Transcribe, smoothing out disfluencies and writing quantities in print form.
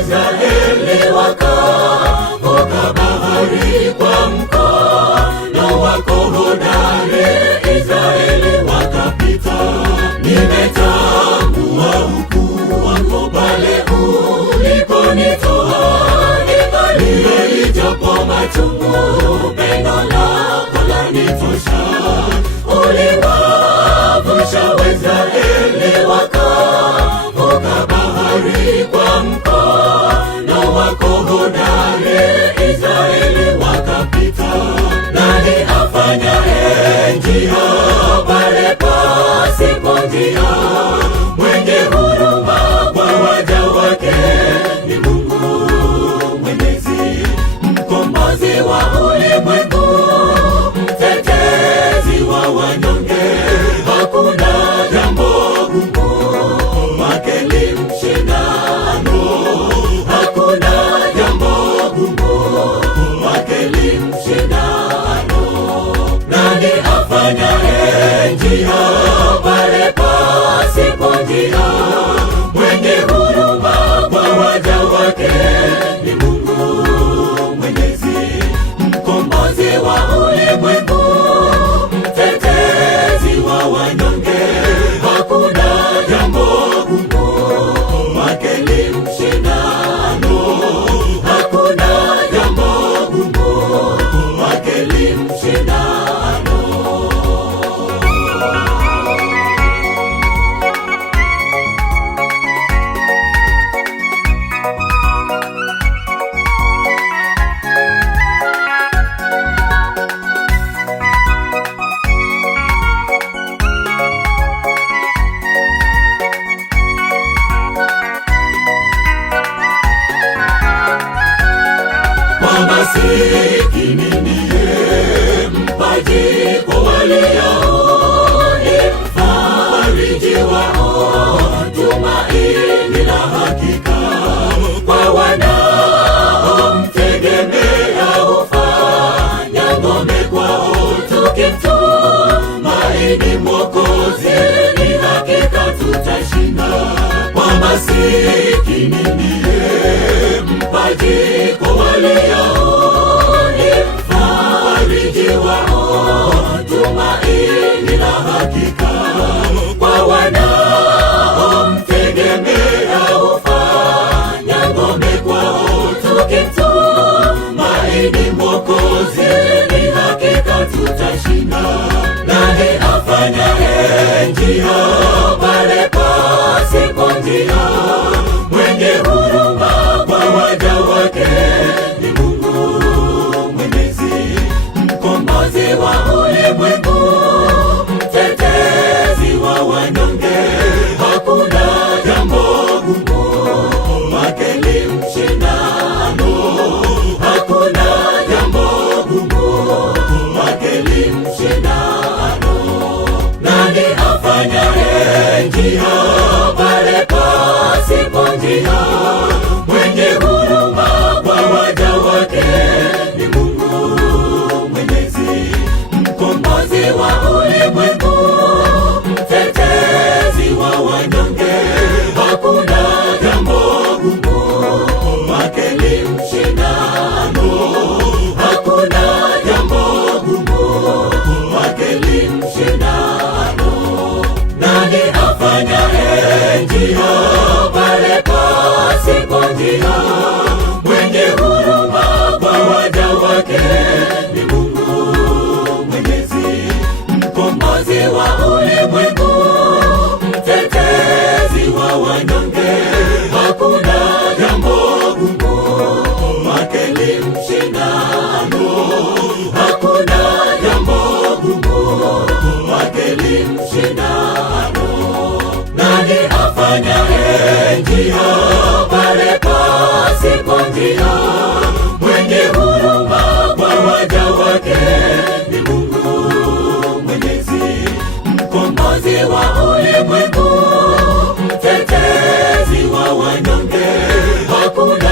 Waisraeli wakavuka bahari kwa mkono wako hodari, Israeli wakapita. Nimetambua ukuu wako pale uliponitoa, ningali japo machungu, pendo lako lanitosha. Uliwavusha Waisraeli wakavuka bahari kwa mkono wako hodari, Israeli wakapita. Nani afanyaye njia pale pasipo njia? Mwenye huruma kwa waja wake ni Mungu Mwenyezi, mkombozi wa ulimwengu, mtetezi wa wanyonge. Hakuna jambo gumu kwake limshindalo, hakuna jambo gumu kwake limshindalo. Nani afanyaye njia pale pasipo njia? Mwenye huruma kwa waja wake ni Mungu Mwenyezi, mkombozi wa ulimwengu, mtetezi wa wanyonge. Hakuna jambo gumu kwake limshindalo, hakuna jambo gumu kwake limshindalo. Masikini ndiye mpaji kwa waliao, ni mfariji wao, tumaini la hakika kwa wanaomtegemea. Hufanya ngome kwao, tukimtumaini Mwokozi ni hakika tutashinda. Kwa masikini ndiye mpaji kwa waliao, ni mfariji wao, tumaini la hakika kwa wanaomtegemea. Hufanya ngome kwao, tukimtumaini Mwokozi ni hakika tutashinda. Nani afanyaye njia pale pasipo njia? Mwenye huruma kwa waja wake ni Mungu Mwenyezi, mkombozi wa ulimwengu, mtetezi wa wanyonge. Hakuna jambo gumu kwake limshindalo, hakuna jambo gumu kwake limshindalo. Nani afanyaye njia pale pasipo njia? Mwenye huruma kwa waja wake ni Mungu Mwenyezi, mkombozi wa ulimwengu, mtetezi wa wanyonge. Hakuna jambo gumu kwake limshindalo, hakuna jambo gumu kwake limshindalo. Nani afanyaye njia pale pasipo njia? Mwenye huruma kwa waja wake ni Mungu Mwenyezi, mkombozi wa ulimwengu, mtetezi wa wanyonge. Hakuna jambo gumu kwake limshindalo, hakuna jambo gumu kwake limshindalo. Nani afanyaye njia pale pasipo njia? Mwenye huruma kwa waja wake ni Mungu Mwenyezi, mkombozi wa ulimwengu, mtetezi wa wanyonge. Hakuna jambo gumu kwake limshindalo, hakuna jambo gumu kwake limshindalo. Nani afanyaye njia pale pasipo njia? Mwenye huruma kwa waja wake ni Mungu Mwenyezi, mkombozi wa ulimwengu, mtetezi wa wanyonge. Hakuna